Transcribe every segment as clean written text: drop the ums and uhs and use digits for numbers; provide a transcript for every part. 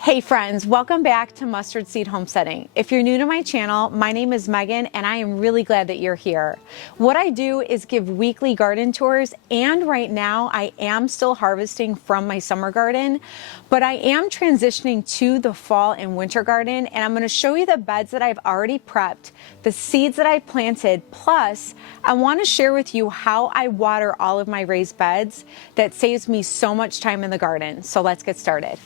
Hey friends, welcome back to Mustard Seed Homesteading. If you're new to my channel, my name is Megan and I am really glad that you're here. What I do is give weekly garden tours, and right now I am still harvesting from my summer garden, but I am transitioning to the fall and winter garden, and I'm going to show you the beds that I've already prepped, the seeds that I planted, plus I want to share with you how I water all of my raised beds. That saves me so much time in the garden. So let's get started.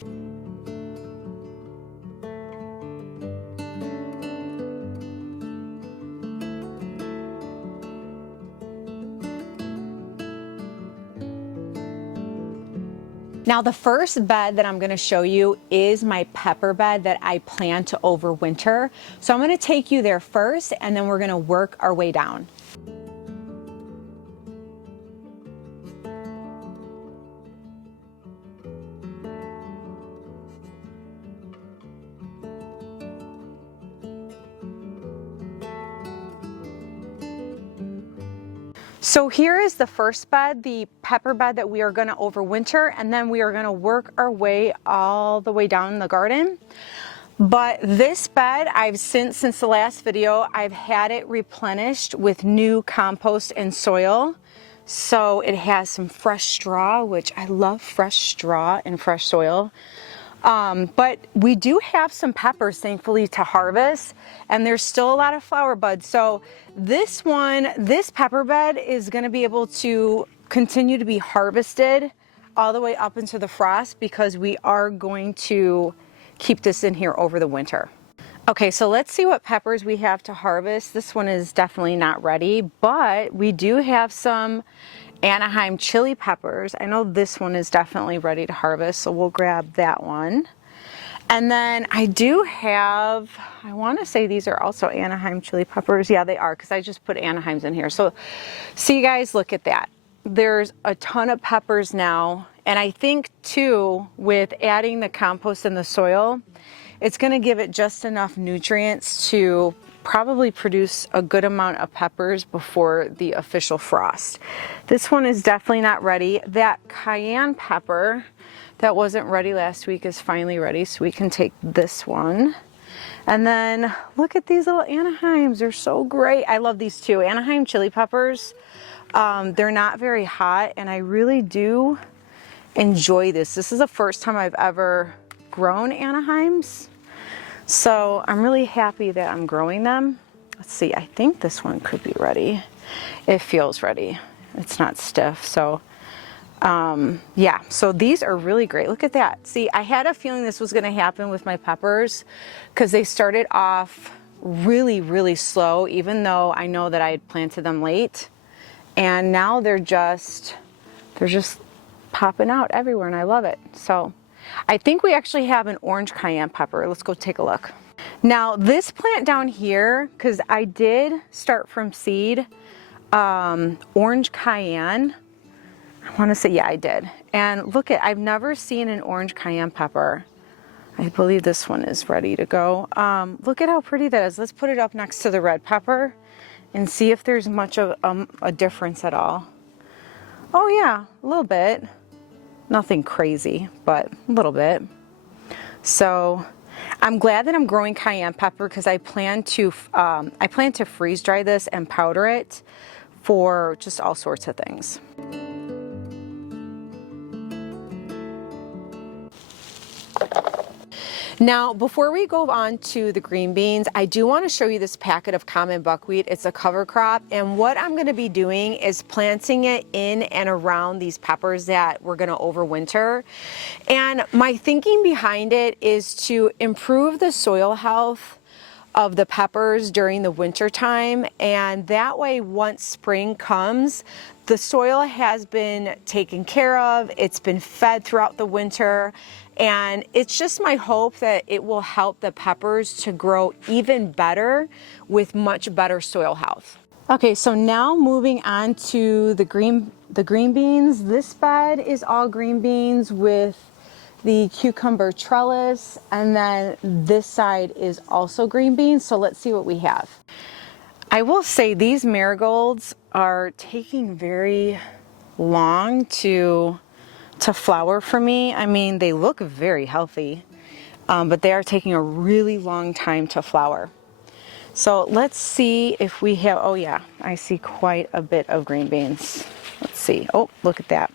Now the first bed that I'm going to show you is my pepper bed that I plan to overwinter. So I'm going to take you there first, and then we're going to work our way down. So here is the first bed, the pepper bed that we are going to overwinter, and then we are going to work our way all the way down the garden. But this bed, since the last video, I've had it replenished with new compost and soil. So it has some fresh straw, which I love fresh straw and fresh soil. But we do have some peppers, thankfully, to harvest, and there's still a lot of flower buds. So this pepper bed is going to be able to continue to be harvested all the way up into the frost, because we are going to keep this in here over the winter. Okay, so let's see what peppers we have to harvest. This one is definitely not ready, but we do have some Anaheim chili peppers. I know this one is definitely ready to harvest, so we'll grab that one. And then I do have, I want to say these are also Anaheim chili peppers. Yeah, they are, because I just put Anaheims in here. So see, guys, look at that. There's a ton of peppers now. And I think too, with adding the compost and the soil, it's going to give it just enough nutrients to probably produce a good amount of peppers before the official frost. This one is definitely not ready. That cayenne pepper that wasn't ready last week is finally ready, so we can take this one. And then look at these little Anaheims. They're so great. I love these too. Anaheim chili peppers. They're not very hot, and I really do enjoy this. This is the first time I've ever grown Anaheims. So I'm really happy that I'm growing them. Let's see, I think this one could be ready. It feels ready. It's not stiff. So yeah, so these are really great. Look at that. See, I had a feeling this was going to happen with my peppers, because they started off really, really slow, even though I know that I had planted them late. And now they're just popping out everywhere, and I love it. So I think we actually have an orange cayenne pepper. Let's go take a look. Now this plant down here, because I did start from seed, orange cayenne. I want to say, yeah, I did. And look at, I've never seen an orange cayenne pepper. I believe this one is ready to go. Look at how pretty that is. Let's put it up next to the red pepper and see if there's much of a difference at all. Oh yeah, a little bit. Nothing crazy, but a little bit. So I'm glad that I'm growing cayenne pepper because I plan to freeze dry this and powder it for just all sorts of things. Now, before we go on to the green beans, I do want to show you this packet of common buckwheat. It's a cover crop, and what I'm going to be doing is planting it in and around these peppers that we're going to overwinter. And my thinking behind it is to improve the soil health of the peppers during the winter time, and that way once spring comes, the soil has been taken care of, it's been fed throughout the winter, and it's just my hope that it will help the peppers to grow even better with much better soil health. Okay, so now moving on to the green beans. This bed is all green beans with the cucumber trellis, and then this side is also green beans. So let's see what we have. I will say these marigolds are taking very long to flower for me. I mean, they look very healthy, but they are taking a really long time to flower. So let's see if we have, oh yeah, I see quite a bit of green beans. Let's see, oh, look at that.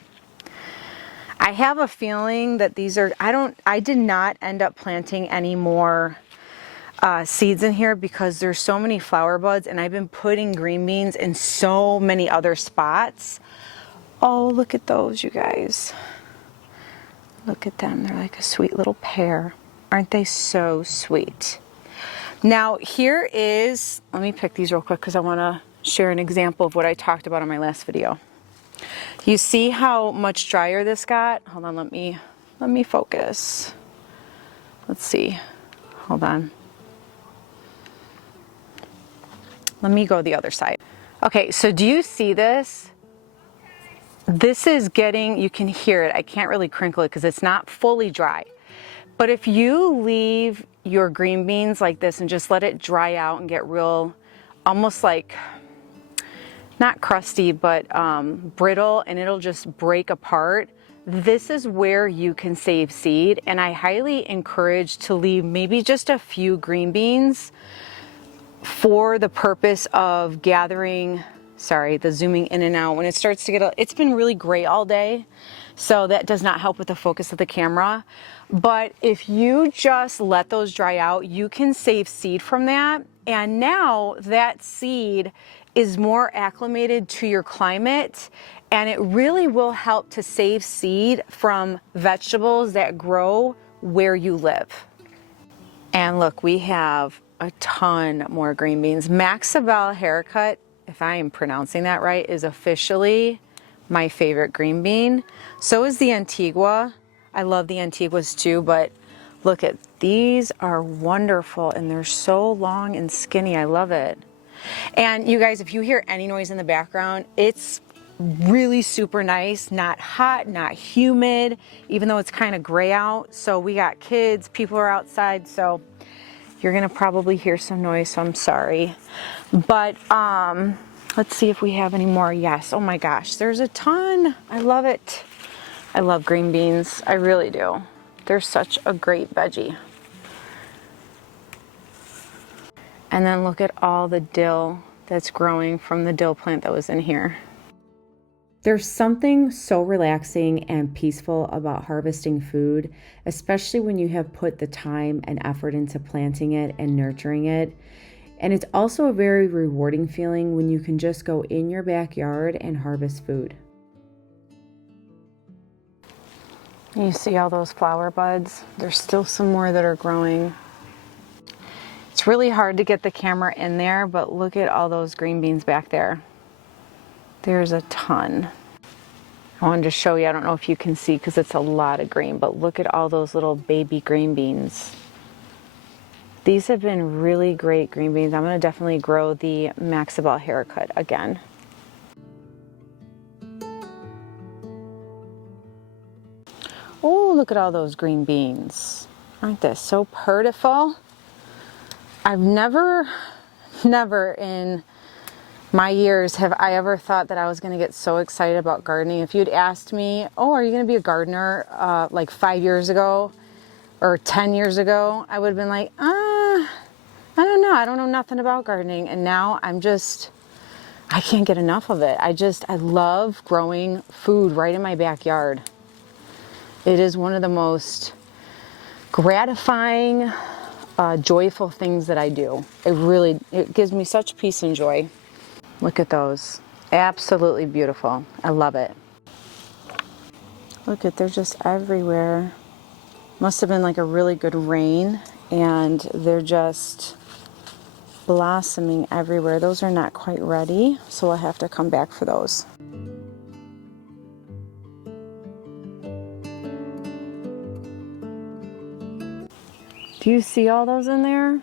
I have a feeling that these are, I did not end up planting any more seeds in here because there's so many flower buds, and I've been putting green beans in so many other spots. Oh, look at those, you guys. Look at them, they're like a sweet little pear. Aren't they so sweet? Now here is, let me pick these real quick because I want to share an example of what I talked about in my last video. You see how much drier this got? Hold on, let me focus. Let's see, hold on. Let me go the other side. Okay, so do you see this? This is getting, you can hear it. I can't really crinkle it because it's not fully dry. But if you leave your green beans like this and just let it dry out and get real, almost like, not crusty, but brittle, and it'll just break apart, this is where you can save seed. And I highly encourage to leave maybe just a few green beans for the purpose of gathering, sorry, the zooming in and out. When it starts to get, it's been really gray all day, so that does not help with the focus of the camera. But if you just let those dry out, you can save seed from that. And now that seed is more acclimated to your climate, and it really will help to save seed from vegetables that grow where you live. And look, we have a ton more green beans. Maxabelle haircut, if I am pronouncing that right, is officially my favorite green bean. So is the Antigua. I love the Antiguas too, but look at these, are wonderful, and they're so long and skinny. I love it. And you guys, if you hear any noise in the background, it's really super nice, not hot, not humid, even though it's kind of gray out. So we got kids, people are outside, so you're gonna probably hear some noise, so I'm sorry. But let's see if we have any more. Yes, oh my gosh, there's a ton. I love it. I love green beans, I really do. They're such a great veggie. And then look at all the dill that's growing from the dill plant that was in here. There's something so relaxing and peaceful about harvesting food, especially when you have put the time and effort into planting it and nurturing it. And it's also a very rewarding feeling when you can just go in your backyard and harvest food. You see all those flower buds? There's still some more that are growing. It's really hard to get the camera in there, but look at all those green beans back there. There's a ton. I wanted to show you, I don't know if you can see because it's a lot of green, but look at all those little baby green beans. These have been really great green beans. I'm going to definitely grow the Maxabelle haircut again. Oh, look at all those green beans. Aren't they so beautiful? I've never in my years have I ever thought that I was going to get so excited about gardening. If you'd asked me, oh, are you going to be a gardener like 5 years ago or 10 years ago, I would have been like, I don't know. I don't know nothing about gardening. And now I can't get enough of it. I love growing food right in my backyard. It is one of the most gratifying, joyful things that I do. It gives me such peace and joy. Look at those. Absolutely beautiful. I love it. Look at, they're just everywhere. Must have been like a really good rain, and they're just blossoming everywhere. Those are not quite ready, so I'll have to come back for those. Do you see all those in there?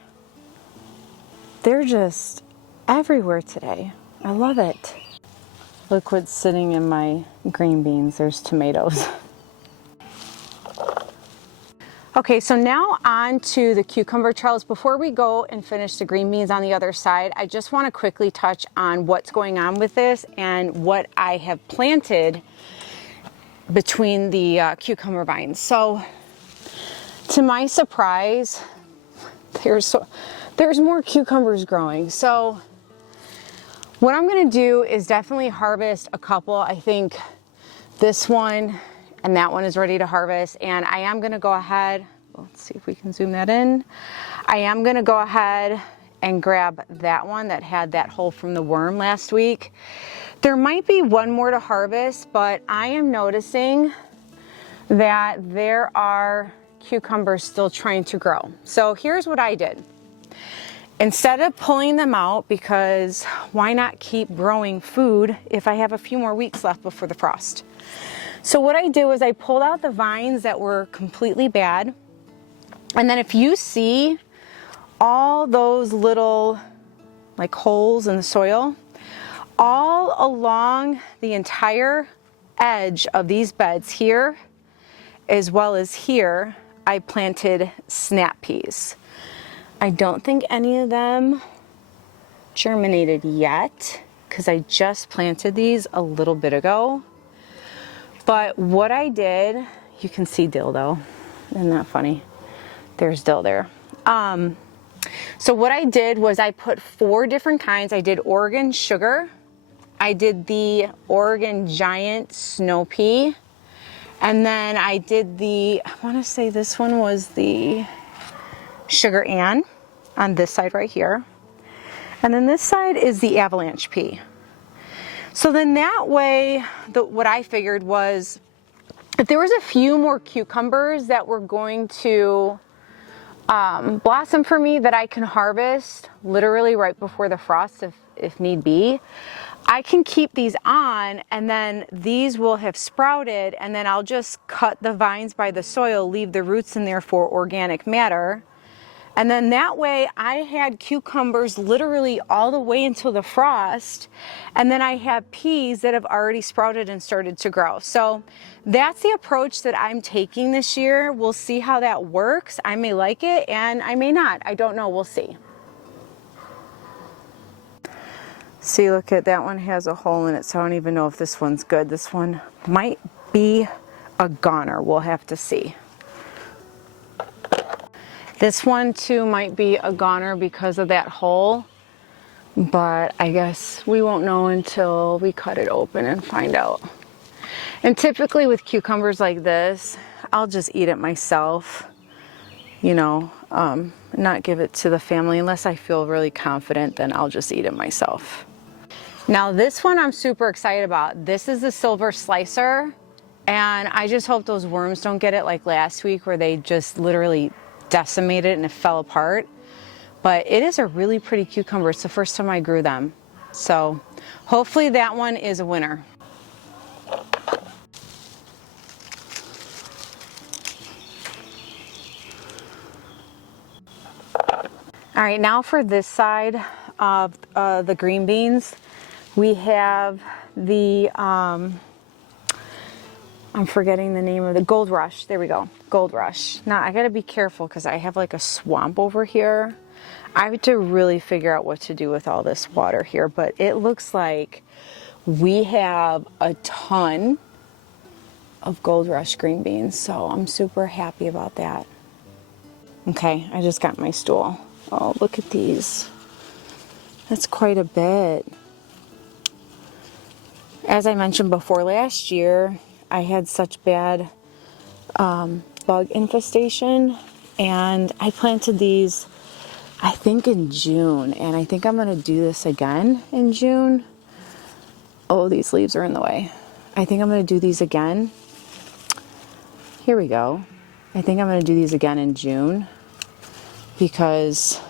They're just everywhere today. I love it. Look what's sitting in my green beans. There's tomatoes. Okay, so now on to the cucumber trellis. Before we go and finish the green beans on the other side, I just want to quickly touch on what's going on with this and what I have planted between the cucumber vines. So, to my surprise, there's more cucumbers growing. So, what I'm going to do is definitely harvest a couple. I think this one and that one is ready to harvest, and I am going to go ahead, let's see if we can zoom that in. I am going to go ahead and grab that one that had that hole from the worm last week. There might be one more to harvest, but I am noticing that there are cucumbers still trying to grow. So here's what I did. Instead of pulling them out, because why not keep growing food if I have a few more weeks left before the frost? So what I do is I pulled out the vines that were completely bad. And then if you see all those little like holes in the soil, all along the entire edge of these beds here, as well as here, I planted snap peas. I don't think any of them germinated yet because I just planted these a little bit ago. But what I did, you can see dill though. Isn't that funny? There's dill there. So what I did was I put 4 different kinds. I did Oregon sugar. I did the Oregon giant snow pea. And then I did I want to say this one was the Sugar Ann on this side right here. And then this side is the avalanche pea. So then that way, what I figured was if there was a few more cucumbers that were going to blossom for me that I can harvest literally right before the frost if need be, I can keep these on, and then these will have sprouted, and then I'll just cut the vines by the soil, leave the roots in there for organic matter. And then that way I had cucumbers literally all the way until the frost. And then I have peas that have already sprouted and started to grow. So that's the approach that I'm taking this year. We'll see how that works. I may like it and I may not. I don't know. We'll see. See, look at that one has a hole in it. So I don't even know if this one's good. This one might be a goner. We'll have to see. This one too might be a goner because of that hole, but I guess we won't know until we cut it open and find out. And typically with cucumbers like this, I'll just eat it myself, you know, not give it to the family unless I feel really confident, then I'll just eat it myself. Now this one I'm super excited about. This is the silver slicer, and I just hope those worms don't get it like last week where they just literally decimated and it fell apart. But it is a really pretty cucumber. It's the first time I grew them. So hopefully that one is a winner. All right, now for this side of the green beans, we have the, I'm forgetting the name of the Gold Rush. There we go, Gold Rush. Now I gotta be careful because I have like a swamp over here. I have to really figure out what to do with all this water here, but it looks like we have a ton of Gold Rush green beans, so I'm super happy about that. Okay, I just got my stool. Oh, look at these. That's quite a bit. As I mentioned before, last year I had such bad bug infestation, and I planted these I think in June, and I think I'm going to do this again in June. Oh, these leaves are in the way. I think I'm going to do these again. Here we go. I think I'm going to do these again in June because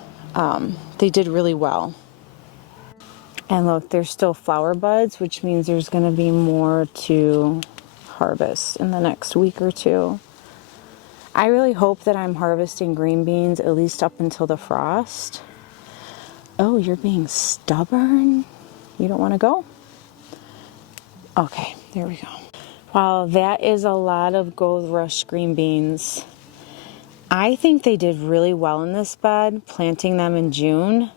they did really well. And look, there's still flower buds, which means there's going to be more to harvest in the next week or two. I really hope that I'm harvesting green beans at least up until the frost. Oh, you're being stubborn? You don't want to go? Okay, there we go. Wow, that is a lot of gold rush green beans. I think they did really well in this bed, planting them in June.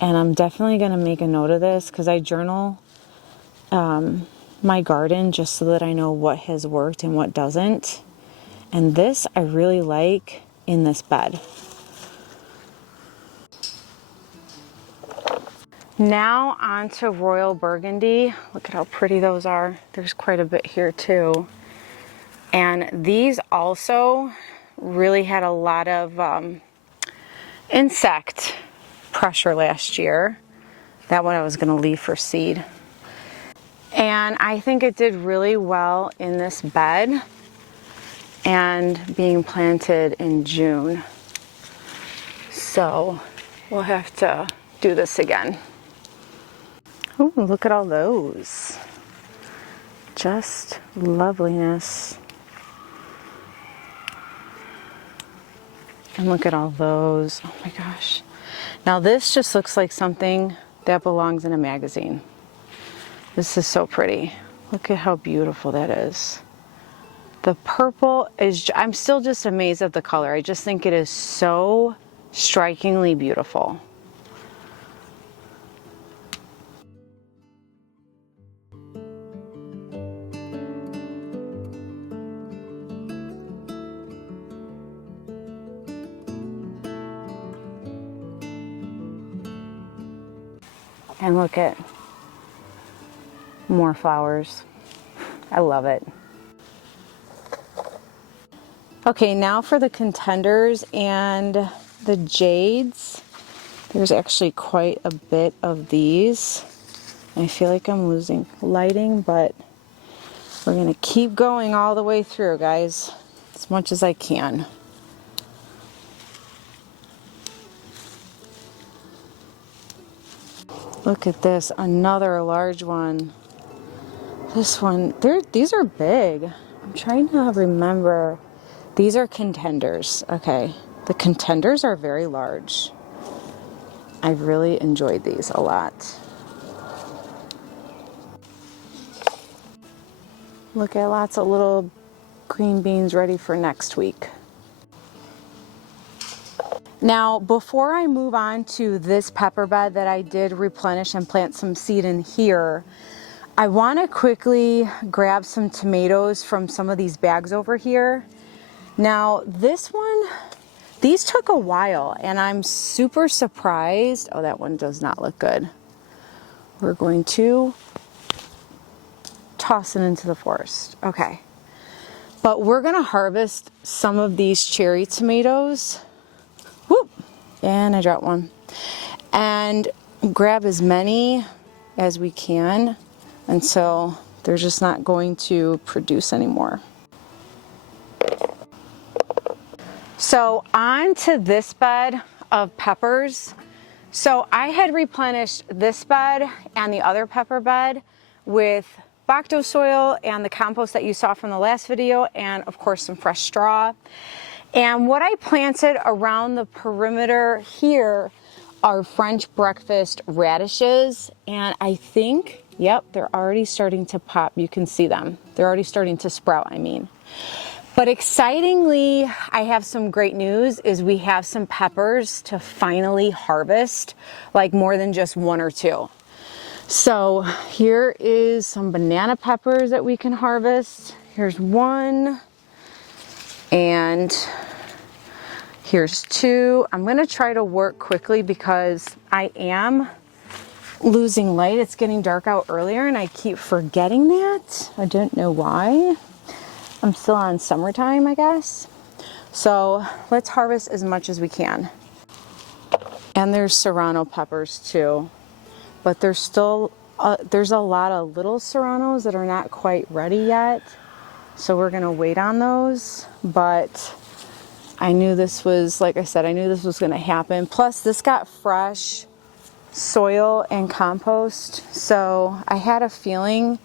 And I'm definitely going to make a note of this because I journal my garden just so that I know what has worked and what doesn't. And this I really like in this bed. Now on to royal burgundy. Look at how pretty those are. There's quite a bit here too. And these also really had a lot of insect pressure last year. That one I was going to leave for seed. And I think it did really well in this bed and being planted in June. So we'll have to do this again. Oh, look at all those. Just loveliness. And look at all those. Oh my gosh. Now this just looks like something that belongs in a magazine. This is so pretty. Look at how beautiful that is. The purple is, I'm still just amazed at the color. I just think it is so strikingly beautiful. And look at more flowers. I love it. Okay, now for the contenders and the jades. There's actually quite a bit of these. I feel like I'm losing lighting, but we're gonna keep going all the way through, guys, as much as I can. Look at this, another large one. This one, these are big. I'm trying to remember. These are contenders, okay. The contenders are very large. I've really enjoyed these a lot. Look at lots of little green beans ready for next week. Now, before I move on to this pepper bed that I did replenish and plant some seed in here, I want to quickly grab some tomatoes from some of these bags over here. Now, this one, these took a while, and I'm super surprised. Oh, that one does not look good. We're going to toss it into the forest. Okay. But we're going to harvest some of these cherry tomatoes. Whoop! And I dropped one. And grab as many as we can until they're just not going to produce anymore. So on to this bed of peppers. So I had replenished this bed and the other pepper bed with Bacto soil and the compost that you saw from the last video, and of course some fresh straw. And what I planted around the perimeter here are French breakfast radishes, and I think, yep, they're already starting to pop. You can see them. They're already starting to sprout, I mean. But excitingly, I have some great news, is we have some peppers to finally harvest, like more than just one or two. So here is some banana peppers that we can harvest. Here's one. And Here's 2. I'm gonna try to work quickly because I am losing light. It's getting dark out earlier and I keep forgetting that. I don't know why. I'm still on summertime, I guess. So let's harvest as much as we can. And there's serrano peppers too, but there's still there's a lot of little serranos that are not quite ready yet. So we're gonna wait on those, but I knew this was, like I said, I knew this was gonna happen. Plus this got fresh soil and compost, so I had a feeling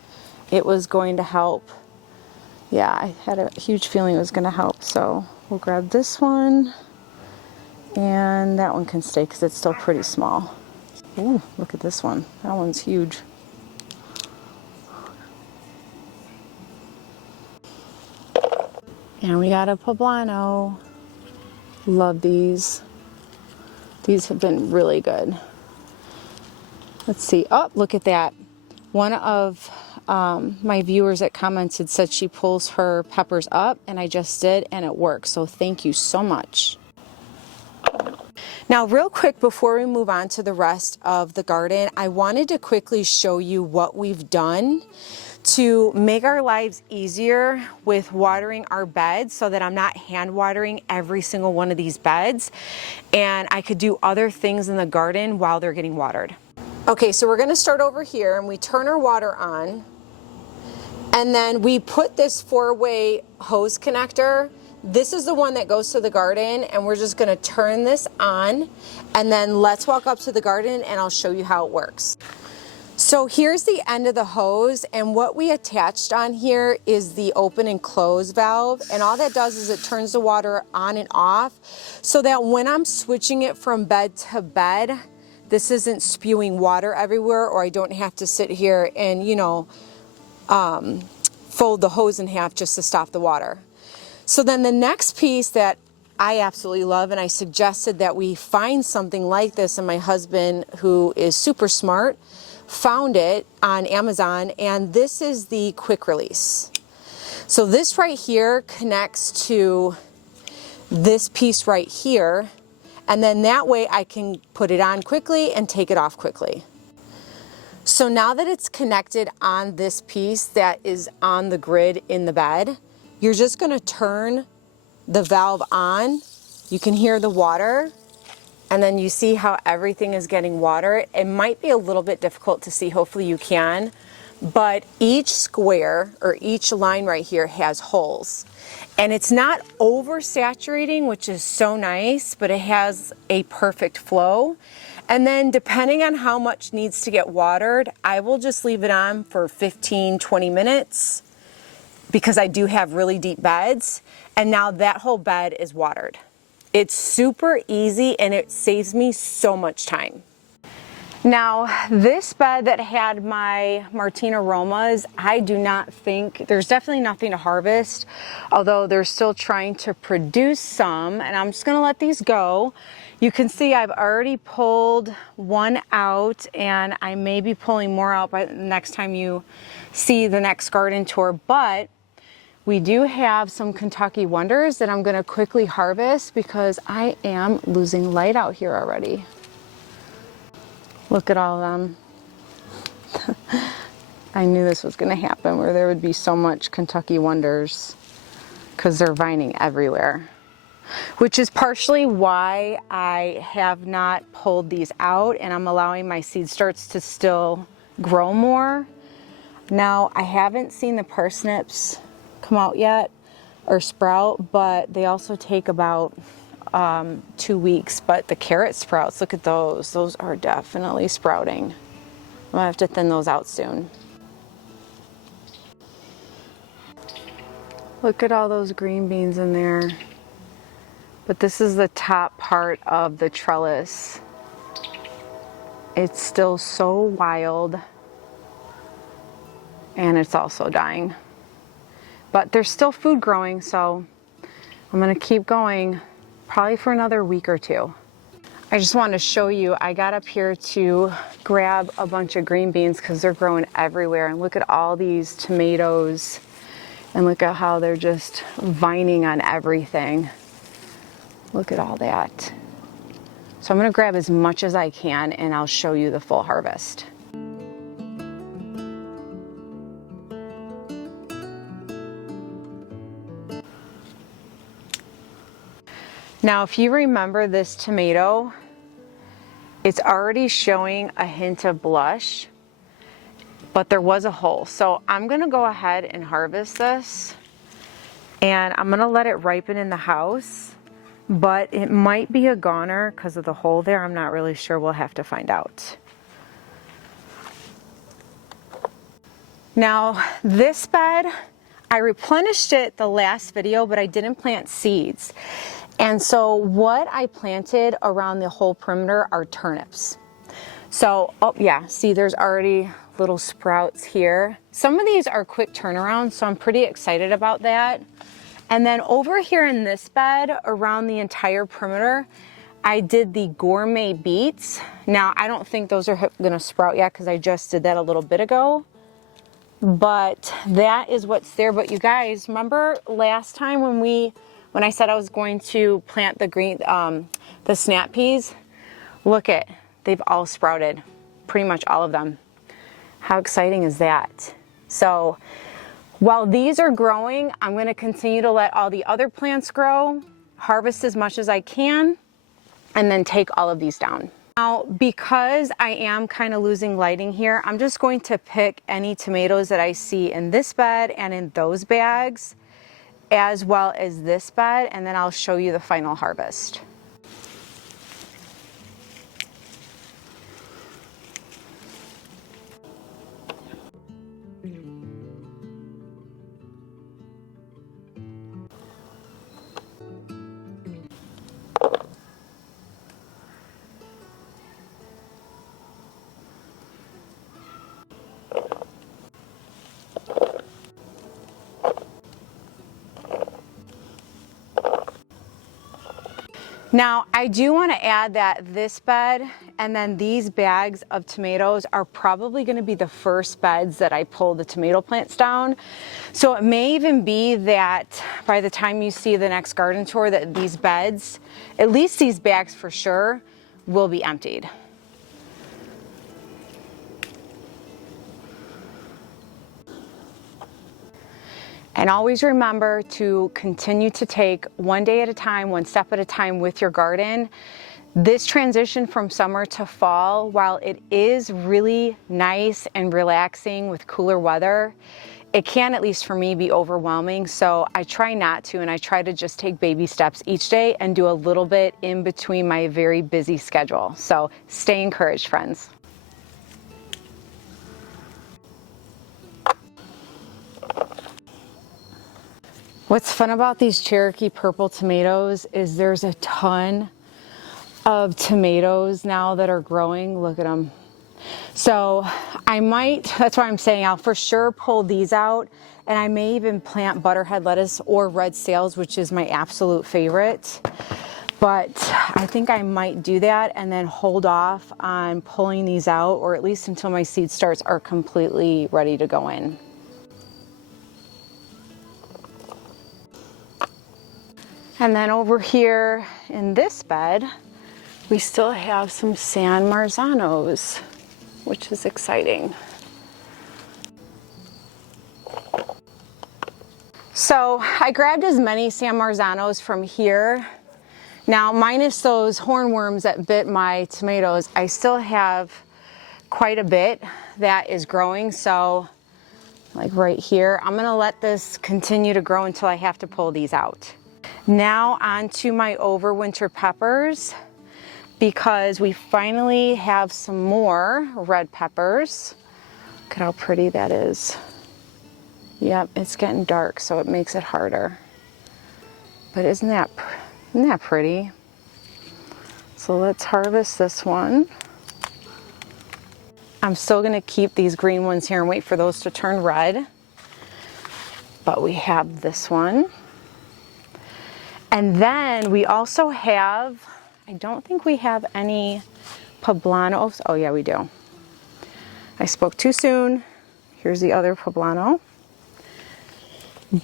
it was going to help. Yeah, I had a huge feeling it was going to help. So we'll grab this one, and that one can stay because it's still pretty small. Ooh, look at this one. That one's huge. And we got a poblano. Love these. These have been really good. Let's see. Oh, look at that. One of my viewers that commented said she pulls her peppers up, and I just did, and it works. So thank you so much. Now, real quick before we move on to the rest of the garden, I wanted to quickly show you what we've done to make our lives easier with watering our beds so that I'm not hand watering every single one of these beds, and I could do other things in the garden while they're getting watered. Okay, so we're gonna start over here and we turn our water on, and then we put this 4-way hose connector. This is the one that goes to the garden, and we're just gonna turn this on, and then let's walk up to the garden and I'll show you how it works. So here's the end of the hose, and what we attached on here is the open and close valve, and all that does is it turns the water on and off so that when I'm switching it from bed to bed, this isn't spewing water everywhere, or I don't have to sit here and, you know, fold the hose in half just to stop the water. So then the next piece that I absolutely love, and I suggested that we find something like this, and my husband, who is super smart, found it on Amazon, and this is the quick release. So this right here connects to this piece right here, and then that way I can put it on quickly and take it off quickly. So now that it's connected on this piece that is on the grid in the bed, you're just gonna turn the valve on. You can hear the water, and then you see how everything is getting water. It might be a little bit difficult to see, hopefully you can, but each square or each line right here has holes. And it's not oversaturating, which is so nice, but it has a perfect flow. And then depending on how much needs to get watered, I will just leave it on for 15, 20 minutes because I do have really deep beds. And now that whole bed is watered. It's super easy and it saves me so much time. Now, this bed that had my Martina Romas, I do not think, there's definitely nothing to harvest, although they're still trying to produce some, and I'm just gonna let these go. You can see I've already pulled one out, and I may be pulling more out by the next time you see the next garden tour, but we do have some Kentucky Wonders that I'm gonna quickly harvest because I am losing light out here already. Look at all of them. I knew this was gonna happen, where there would be so much Kentucky Wonders because they're vining everywhere. Which is partially why I have not pulled these out, and I'm allowing my seed starts to still grow more. Now, I haven't seen the parsnips come out yet or sprout, but they also take about 2 weeks. But the carrot sprouts, look at those. Those are definitely sprouting. I'm gonna have to thin those out soon. Look at all those green beans in there. But this is the top part of the trellis. It's still so wild, and it's also dying. But there's still food growing, so I'm gonna keep going probably for another week or two. I just wanted to show you, I got up here to grab a bunch of green beans because they're growing everywhere, and look at all these tomatoes, and look at how they're just vining on everything. Look at all that. So I'm gonna grab as much as I can and I'll show you the full harvest. Now, if you remember this tomato, it's already showing a hint of blush, but there was a hole. So I'm gonna go ahead and harvest this, and I'm gonna let it ripen in the house, but it might be a goner because of the hole there. I'm not really sure. We'll have to find out. Now, this bed, I replenished it the last video, but I didn't plant seeds. And so what I planted around the whole perimeter are turnips. So, oh yeah, see there's already little sprouts here. Some of these are quick turnarounds, so I'm pretty excited about that. And then over here in this bed, around the entire perimeter, I did the gourmet beets. Now, I don't think those are gonna sprout yet because I just did that a little bit ago. But that is what's there. But you guys, remember last time when I said I was going to plant the snap peas? Look at, they've all sprouted, pretty much all of them. How exciting is that? So while these are growing, I'm gonna continue to let all the other plants grow, harvest as much as I can, and then take all of these down. Now, because I am kind of losing lighting here, I'm just going to pick any tomatoes that I see in this bed and in those bags, as well as this bed, and then I'll show you the final harvest. Now, I do want to add that this bed and then these bags of tomatoes are probably going to be the first beds that I pull the tomato plants down. So it may even be that by the time you see the next garden tour that these beds, at least these bags for sure, will be emptied. And always remember to continue to take one day at a time, one step at a time with your garden. This transition from summer to fall, while it is really nice and relaxing with cooler weather, it can, at least for me, be overwhelming. So I try not to, and I try to just take baby steps each day and do a little bit in between my very busy schedule. So stay encouraged, friends. What's fun about these Cherokee purple tomatoes is there's a ton of tomatoes now that are growing. Look at them. So I might, that's why I'm saying I'll for sure pull these out, and I may even plant butterhead lettuce or red sales, which is my absolute favorite. But I think I might do that and then hold off on pulling these out, or at least until my seed starts are completely ready to go in. And then over here in this bed, we still have some San Marzanos, which is exciting. So I grabbed as many San Marzanos from here. Now, minus those hornworms that bit my tomatoes, I still have quite a bit that is growing. So like right here, I'm gonna let this continue to grow until I have to pull these out. Now on to my overwinter peppers, because we finally have some more red peppers. Look at how pretty that is. Yep, it's getting dark, so it makes it harder. But isn't that pretty? So let's harvest this one. I'm still gonna keep these green ones here and wait for those to turn red. But we have this one. And then we also have, I don't think we have any poblanos. Oh yeah, we do. I spoke too soon. Here's the other poblano.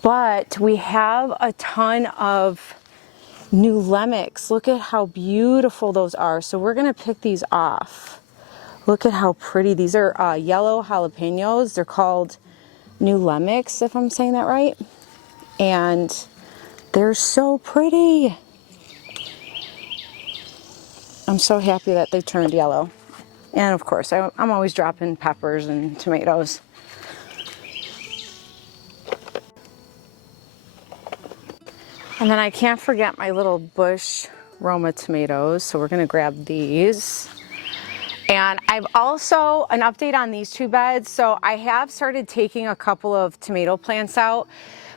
But we have a ton of New Lemix. Look at how beautiful those are. So we're gonna pick these off. Look at how pretty. These are yellow jalapenos. They're called New Lemix, if I'm saying that right. And they're so pretty. I'm so happy that they turned yellow. And of course, I'm always dropping peppers and tomatoes. And then I can't forget my little bush Roma tomatoes. So we're gonna grab these. And I've also, an update on these two beds. So I have started taking a couple of tomato plants out,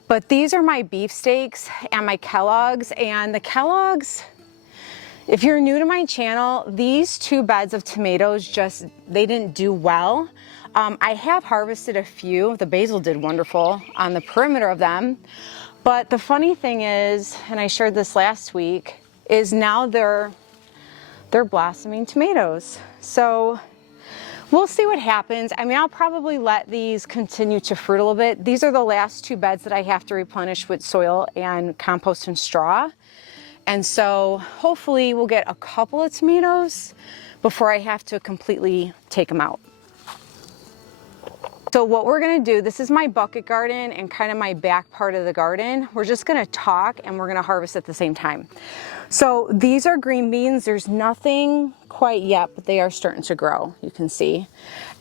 but these are my beefsteaks and my Kellogg's. And the Kellogg's, if you're new to my channel, these two beds of tomatoes they didn't do well. I have harvested a few. The basil did wonderful on the perimeter of them. But the funny thing is, and I shared this last week, is now they're blossoming tomatoes. So we'll see what happens. I mean, I'll probably let these continue to fruit a little bit. These are the last two beds that I have to replenish with soil and compost and straw. And so hopefully we'll get a couple of tomatoes before I have to completely take them out. So what we're gonna do, this is my bucket garden and kind of my back part of the garden. We're just gonna talk and we're gonna harvest at the same time. So these are green beans. There's nothing quite yet, but they are starting to grow, you can see.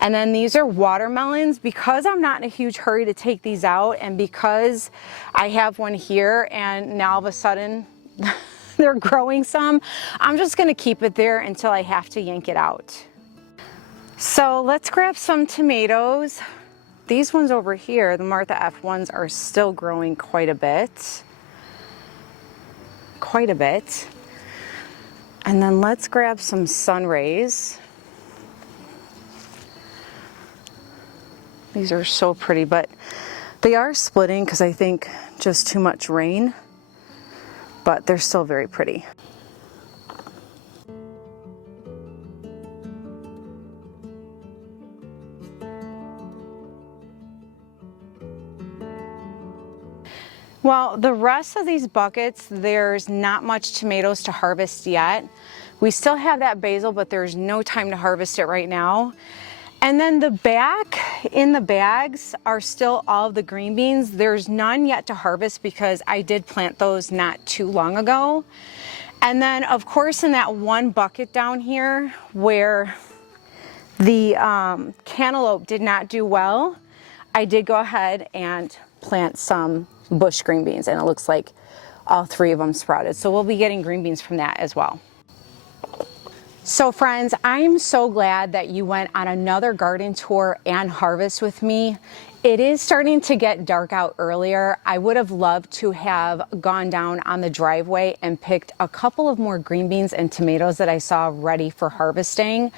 And then these are watermelons. Because I'm not in a huge hurry to take these out, and because I have one here and now all of a sudden they're growing some, I'm just gonna keep it there until I have to yank it out. So let's grab some tomatoes. These ones over here, the Martha F ones, are still growing quite a bit. Quite a bit. And then let's grab some sun rays. These are so pretty, but they are splitting because I think just too much rain, but they're still very pretty. Well, the rest of these buckets, there's not much tomatoes to harvest yet. We still have that basil, but there's no time to harvest it right now. And then the back in the bags are still all of the green beans. There's none yet to harvest because I did plant those not too long ago. And then of course in that one bucket down here where the cantaloupe did not do well, I did go ahead and plant some bush green beans, and it looks like all three of them sprouted. So we'll be getting green beans from that as well. So friends, I'm so glad that you went on another garden tour and harvest with me. It is starting to get dark out earlier. I would have loved to have gone down on the driveway and picked a couple of more green beans and tomatoes that I saw ready for harvesting.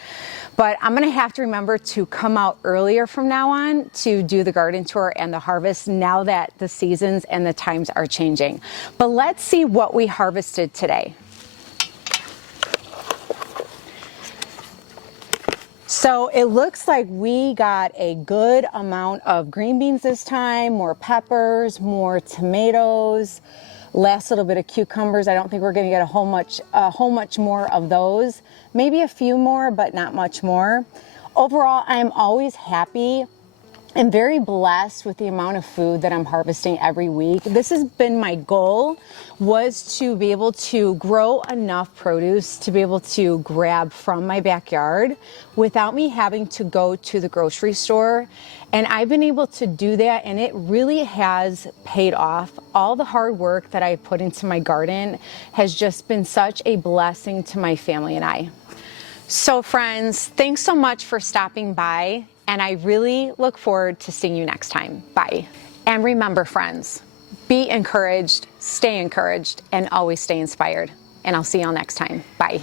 But I'm gonna have to remember to come out earlier from now on to do the garden tour and the harvest now that the seasons and the times are changing. But let's see what we harvested today. So it looks like we got a good amount of green beans this time, more peppers, more tomatoes, last little bit of cucumbers. I don't think we're gonna get a whole much more of those. Maybe a few more, but not much more. Overall, I'm always happy and very blessed with the amount of food that I'm harvesting every week. This has been my goal, was to be able to grow enough produce to be able to grab from my backyard without me having to go to the grocery store. And I've been able to do that, and it really has paid off. All the hard work that I put into my garden has just been such a blessing to my family and I. So friends, thanks so much for stopping by, and I really look forward to seeing you next time. Bye. And remember friends, be encouraged, and always stay inspired. And I'll see y'all next time. Bye.